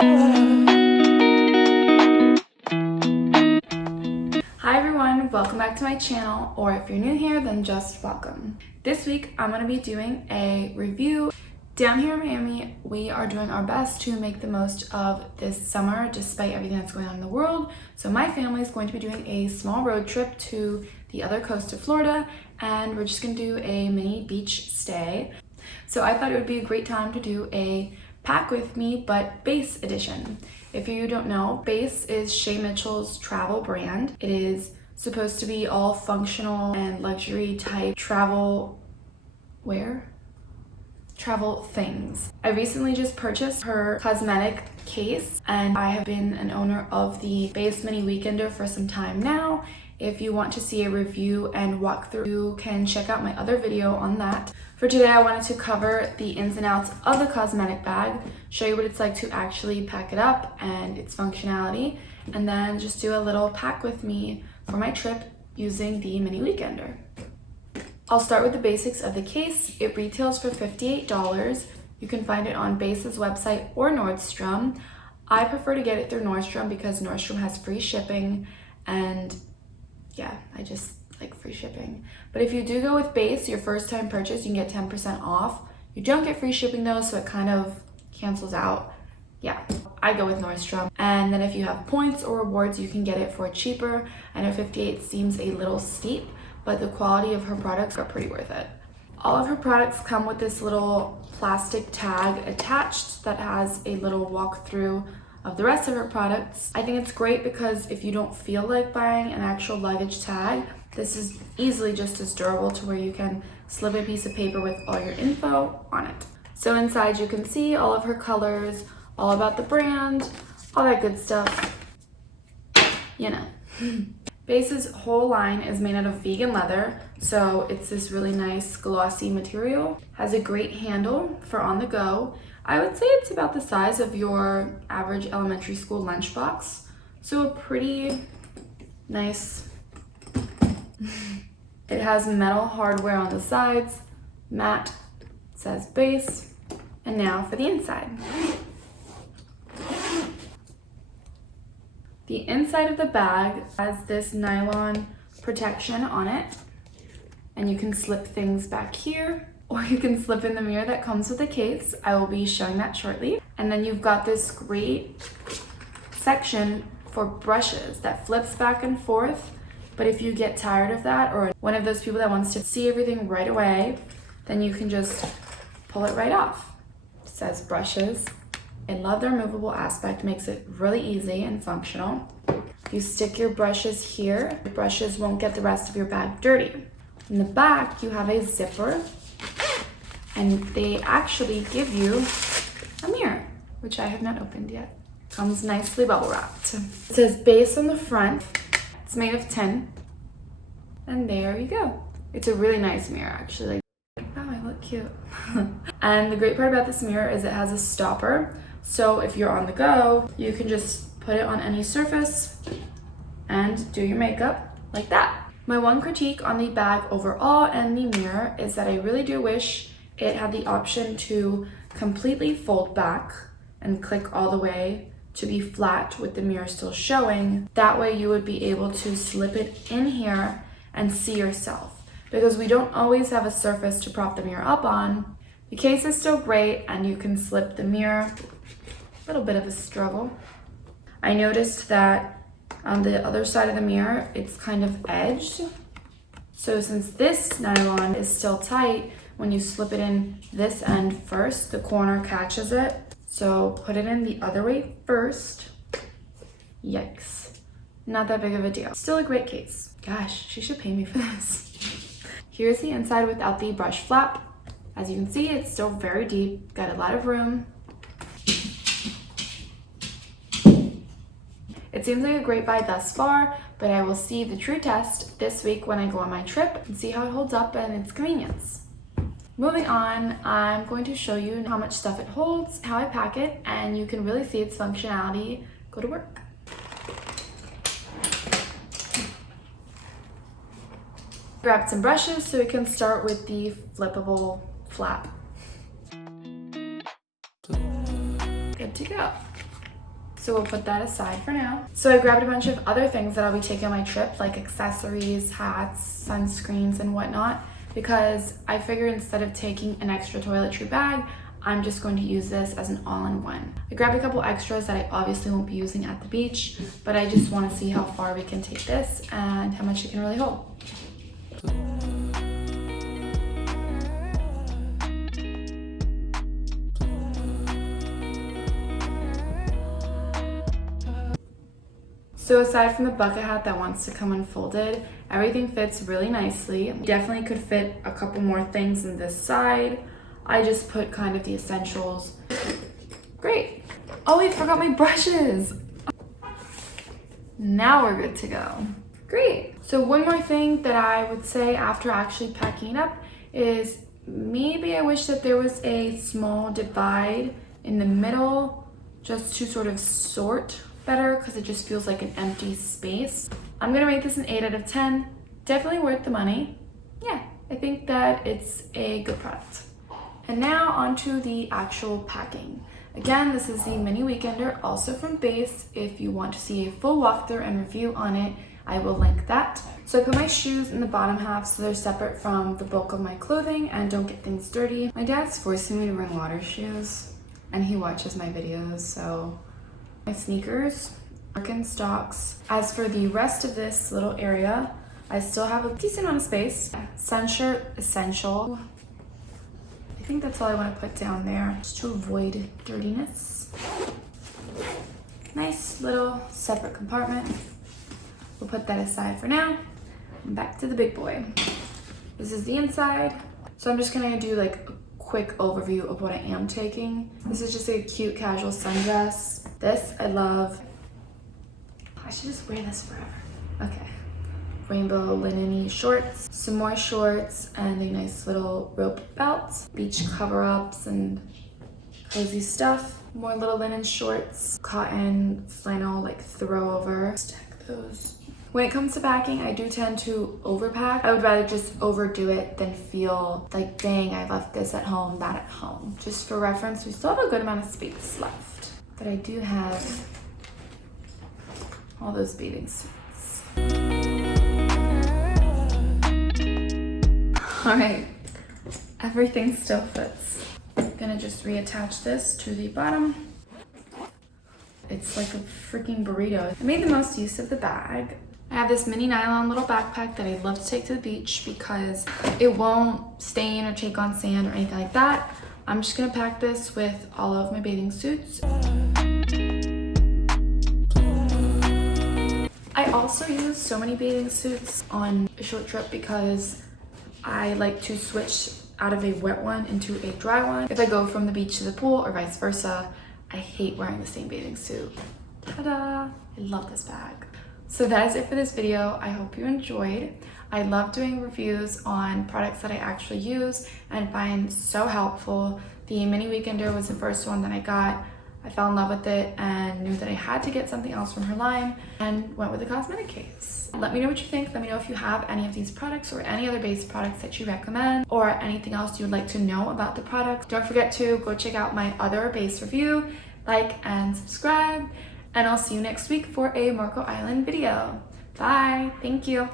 Hi everyone, welcome back to my channel, or if you're new here, then just welcome. This week I'm going to be doing a review. Down here in Miami, we are doing our best to make the most of this summer despite everything that's going on in the world. So my family is going to be doing a small road trip to the other coast of Florida, and we're just going to do a mini beach stay. So I thought it would be a great time to do a pack with me, but Béis edition. If you don't know, Béis is Shay Mitchell's travel brand. It is supposed to be all functional and luxury type travel things. I recently just purchased her cosmetic case, and I have been an owner of the Béis Mini Weekender for some time now. If you want to see a review and walkthrough, you can check out my other video on that. For today, I wanted to cover the ins and outs of the cosmetic bag, show you what it's like to actually pack it up and its functionality, and then just do a little pack with me for my trip using the Mini Weekender. I'll start with the basics of the case. It retails for $58. You can find it on Béis's website or Nordstrom. I prefer to get it through Nordstrom because Nordstrom has free shipping, and yeah, I just like free shipping. But if you do go with Béis, your first time purchase, you can get 10% off. You don't get free shipping though, so it kind of cancels out. Yeah, I go with Nordstrom. And then if you have points or rewards, you can get it for cheaper. I know 58 seems a little steep, but the quality of her products are pretty worth it. All of her products come with this little plastic tag attached that has a little walkthrough of the rest of her products. I think it's great because if you don't feel like buying an actual luggage tag, this is easily just as durable to where you can slip a piece of paper with all your info on it. So inside you can see all of her colors, all about the brand, all that good stuff, you know. Béis's whole line is made out of vegan leather, so it's this really nice glossy material. Has a great handle for on the go. I would say it's about the size of your average elementary school lunchbox, so a pretty nice. It has metal hardware on the sides, matte, says Béis, and now for the inside. The inside of the bag has this nylon protection on it, and you can slip things back here, or you can slip in the mirror that comes with the case. I will be showing that shortly. And then you've got this great section for brushes that flips back and forth. But if you get tired of that, or one of those people that wants to see everything right away, then you can just pull it right off. It says brushes. I love the removable aspect, makes it really easy and functional. You stick your brushes here. The brushes won't get the rest of your bag dirty. In the back, you have a zipper, and they actually give you a mirror, which I have not opened yet. Comes nicely bubble wrapped. It says Béis on the front. It's made of tin, and there you go. It's a really nice mirror, actually. Like, oh, I look cute. And the great part about this mirror is it has a stopper, so if you're on the go, you can just put it on any surface and do your makeup like that. My one critique on the bag overall and the mirror is that I really do wish it had the option to completely fold back and click all the way to be flat with the mirror still showing. That way you would be able to slip it in here and see yourself, because we don't always have a surface to prop the mirror up on. The case is still great, and you can slip the mirror. A little bit of a struggle. I noticed that on the other side of the mirror, it's kind of edged. So since this nylon is still tight, when you slip it in this end first, the corner catches it. So put it in the other way first. Yikes. Not that big of a deal. Still a great case. Gosh, she should pay me for this. Here's the inside without the brush flap. As you can see, it's still very deep, got a lot of room. It seems like a great buy thus far, but I will see the true test this week when I go on my trip and see how it holds up and its convenience. Moving on, I'm going to show you how much stuff it holds, how I pack it, and you can really see its functionality go to work. Grabbed some brushes so we can start with the flippable flap. Good to go. So we'll put that aside for now. So I grabbed a bunch of other things that I'll be taking on my trip, like accessories, hats, sunscreens, and whatnot, because I figured instead of taking an extra toiletry bag, I'm just going to use this as an all-in-one. I grabbed a couple extras that I obviously won't be using at the beach, but I just want to see how far we can take this and how much it can really hold. So aside from the bucket hat that wants to come unfolded, everything fits really nicely. Definitely could fit a couple more things in this side. I just put kind of the essentials. Great. Oh, I forgot my brushes. Now we're good to go. Great. So one more thing that I would say after actually packing it up is maybe I wish that there was a small divide in the middle just to sort of sort better, because it just feels like an empty space. I'm gonna rate this an 8 out of 10. Definitely worth the money. Yeah, I think that it's a good product. And now onto the actual packing. Again, this is the Mini Weekender, also from Béis. If you want to see a full walkthrough and review on it, I will link that. So I put my shoes in the bottom half so they're separate from the bulk of my clothing and don't get things dirty. My dad's forcing me to bring water shoes and he watches my videos, so my sneakers, Birkenstocks. As for the rest of this little area, I still have a decent amount of space. Sun shirt, essential. I think that's all I want to put down there, just to avoid dirtiness. Nice little separate compartment. We'll put that aside for now. And back to the big boy. This is the inside. So I'm just gonna do like a quick overview of what I am taking. This is just a cute casual sundress. This I love. I should just wear this forever. Okay. Rainbow linen-y shorts, some more shorts, and a nice little rope belt. Beach cover-ups and cozy stuff. More little linen shorts, cotton, flannel, like throw over. Stack those. When it comes to packing, I do tend to overpack. I would rather just overdo it than feel like, dang, I left this at home, that at home. Just for reference, we still have a good amount of space left. But I do have all those bathing suits. All right, everything still fits. I'm gonna just reattach this to the bottom. It's like a freaking burrito. I made the most use of the bag. I have this mini nylon little backpack that I love to take to the beach because it won't stain or take on sand or anything like that. I'm just gonna pack this with all of my bathing suits. I also use so many bathing suits on a short trip because I like to switch out of a wet one into a dry one. If I go from the beach to the pool or vice versa, I hate wearing the same bathing suit. Ta-da! I love this bag. So that is it for this video. I hope you enjoyed. I love doing reviews on products that I actually use and find so helpful. The Mini Weekender was the first one that I got. I fell in love with it and knew that I had to get something else from her line and went with the Cosmetic Case. Let me know what you think. Let me know if you have any of these products or any other Béis products that you recommend or anything else you would like to know about the product. Don't forget to go check out my other Béis review, like and subscribe, and I'll see you next week for a Marco Island video. Bye. Thank you.